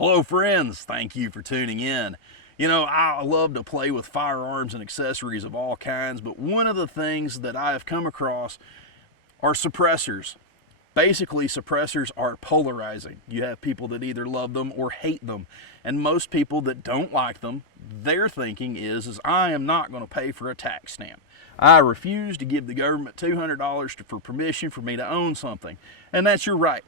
Hello friends, thank you for tuning in. You know, I love to play with firearms and accessories of all kinds, but one of the things that I have come across are suppressors. Basically, suppressors are polarizing. You have people that either love them or hate them. And most people that don't like them, their thinking is I am not going to pay for a tax stamp. I refuse to give the government $200 for permission for me to own something. And that's your right.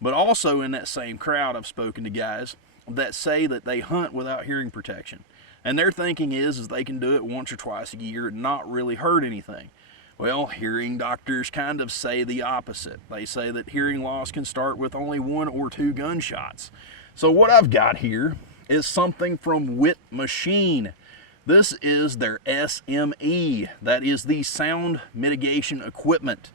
But also in that same crowd, I've spoken to guys that say that they hunt without hearing protection. And their thinking is they can do it once or twice a year and not really hurt anything. Well, hearing doctors kind of say the opposite. They say that hearing loss can start with only 1 or 2 gunshots. So what I've got here is something from Witt Machine. This is their SME. That is the sound mitigation equipment.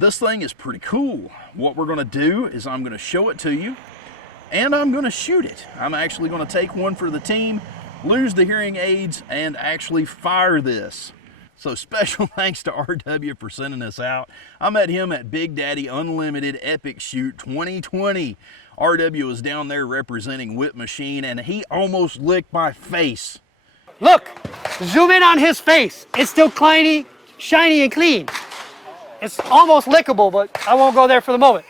This thing is pretty cool. What we're going to do is I'm going to show it to you and I'm going to shoot it. I'm actually going to take one for the team, lose the hearing aids, and actually fire this. So special thanks to RW for sending this out. I met him at Big Daddy Unlimited Epic Shoot 2020. RW was down there representing Witt Machine and he almost licked my face. Look, zoom in on his face. It's still shiny and clean. It's almost lickable, but I won't go there for the moment.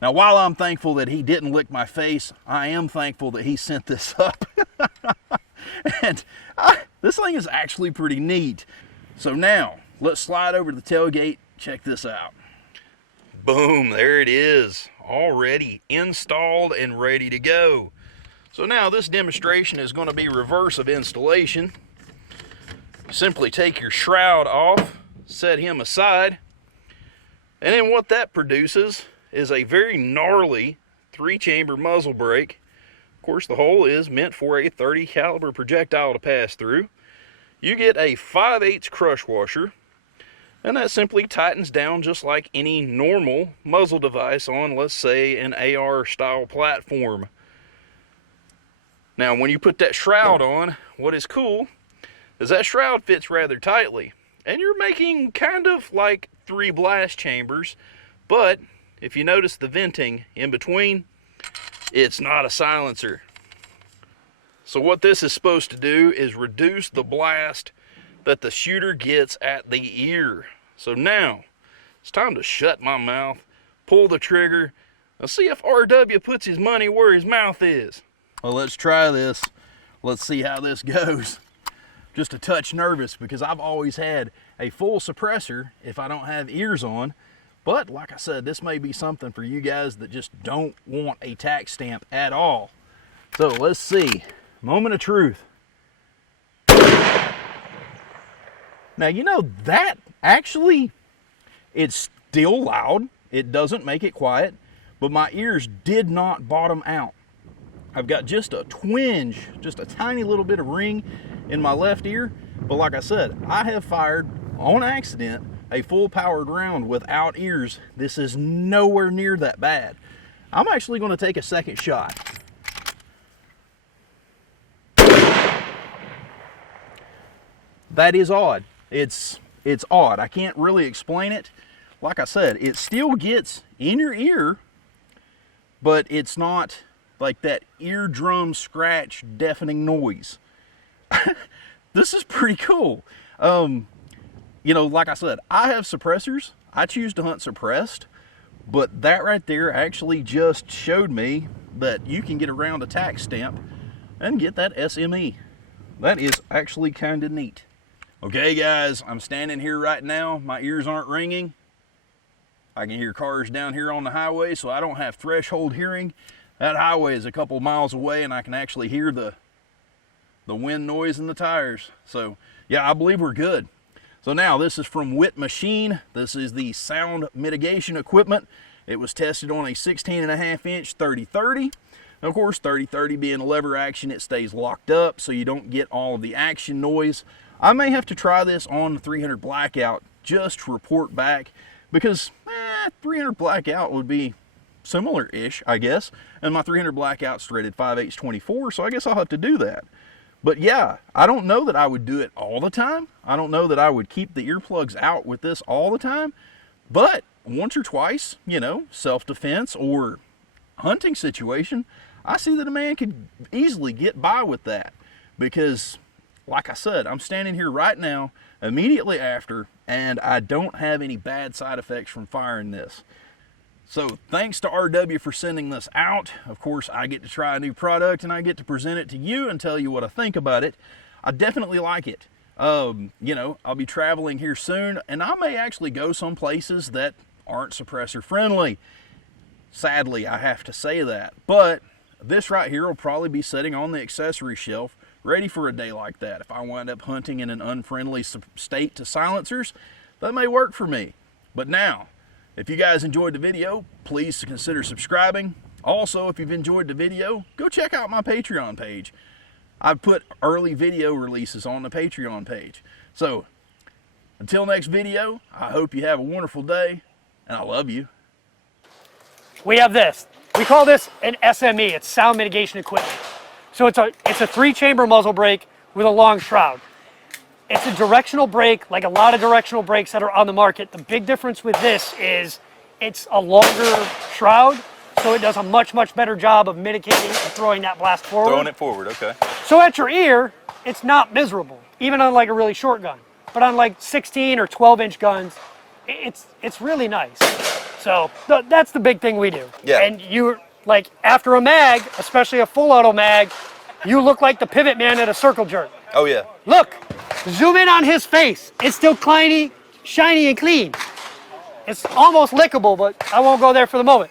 Now, while I'm thankful that he didn't lick my face, I am thankful that he sent this up. And this thing is actually pretty neat. So now, let's slide over to the tailgate. Check this out. Boom, there it is. Already installed and ready to go. So now this demonstration is going to be reverse of installation. Simply take your shroud off, set him aside, and then what that produces is a very gnarly 3-chamber muzzle brake. Of course, the hole is meant for a .30 caliber projectile to pass through. You get a 5/8 crush washer, and that simply tightens down just like any normal muzzle device on, let's say, an AR style platform. Now, when you put that shroud on, what is cool is that shroud fits rather tightly. And you're making kind of like 3 blast chambers, but if you notice the venting in between, it's not a silencer. So what this is supposed to do is reduce the blast that the shooter gets at the ear. So now, it's time to shut my mouth, pull the trigger, and see if RW puts his money where his mouth is. Well, let's try this. Let's see how this goes. Just a touch nervous because I've always had a full suppressor if I don't have ears on. But like I said, this may be something for you guys that just don't want a tax stamp at all. So let's see. Moment of truth. Now, you know, that actually, it's still loud. It doesn't make it quiet, but my ears did not bottom out. I've got just a twinge, just a tiny little bit of ring in my left ear. But like I said, I have fired on accident a full powered round without ears. This is nowhere near that bad. I'm actually going to take a second shot. That is odd. It's odd. I can't really explain it. Like I said, it still gets in your ear, but it's not like that eardrum scratch deafening noise. This is pretty cool. You know, like I said, I have suppressors. I choose to hunt suppressed, but that right there actually just showed me that you can get around a tax stamp and get that SME. That is actually kind of neat. Okay guys, I'm standing here right now. My ears aren't ringing. I can hear cars down here on the highway, so I don't have threshold hearing. That highway is a couple miles away and I can actually hear the wind noise in the tires. So yeah, I believe we're good. So now this is from Witt Machine. This is the sound mitigation equipment. It was tested on a 16.5-inch 30-30. Of course, 30-30 being a lever action, it stays locked up so you don't get all of the action noise. I may have to try this on the 300 blackout just to report back because 300 blackout would be similar-ish, I guess. And my 300 blackout's rated 5/8 24, so I guess I'll have to do that. But yeah, I don't know that I would do it all the time. I don't know that I would keep the earplugs out with this all the time. But once or twice, you know, self-defense or hunting situation, I see that a man could easily get by with that because, like I said, I'm standing here right now immediately after, and I don't have any bad side effects from firing this. So thanks to RW for sending this out. Of course, I get to try a new product and I get to present it to you and tell you what I think about it. I definitely like it. You know, I'll be traveling here soon, and I may actually go some places that aren't suppressor friendly. Sadly, I have to say that, but this right here will probably be sitting on the accessory shelf ready for a day like that. If I wind up hunting in an unfriendly state to silencers, that may work for me. But now, if you guys enjoyed the video, please consider subscribing. Also, if you've enjoyed the video, go check out my Patreon page. I've put early video releases on the Patreon page. So, until next video, I hope you have a wonderful day, and I love you. We have this. We call this an SME. It's sound mitigation equipment. So it's a 3-chamber muzzle brake with a long shroud. It's a directional brake, like a lot of directional brakes that are on the market. The big difference with this is it's a longer shroud, so it does a much, much better job of mitigating and throwing that blast forward. Throwing it forward, okay. So at your ear, it's not miserable, even on like a really short gun. But on like 16 or 12-inch guns, it's really nice. So that's the big thing we do. Yeah. And you, like, after a mag, especially a full auto mag, you look like the pivot man at a circle jerk. Oh yeah. Look, zoom in on his face. It's still shiny and clean. It's almost lickable, but I won't go there for the moment.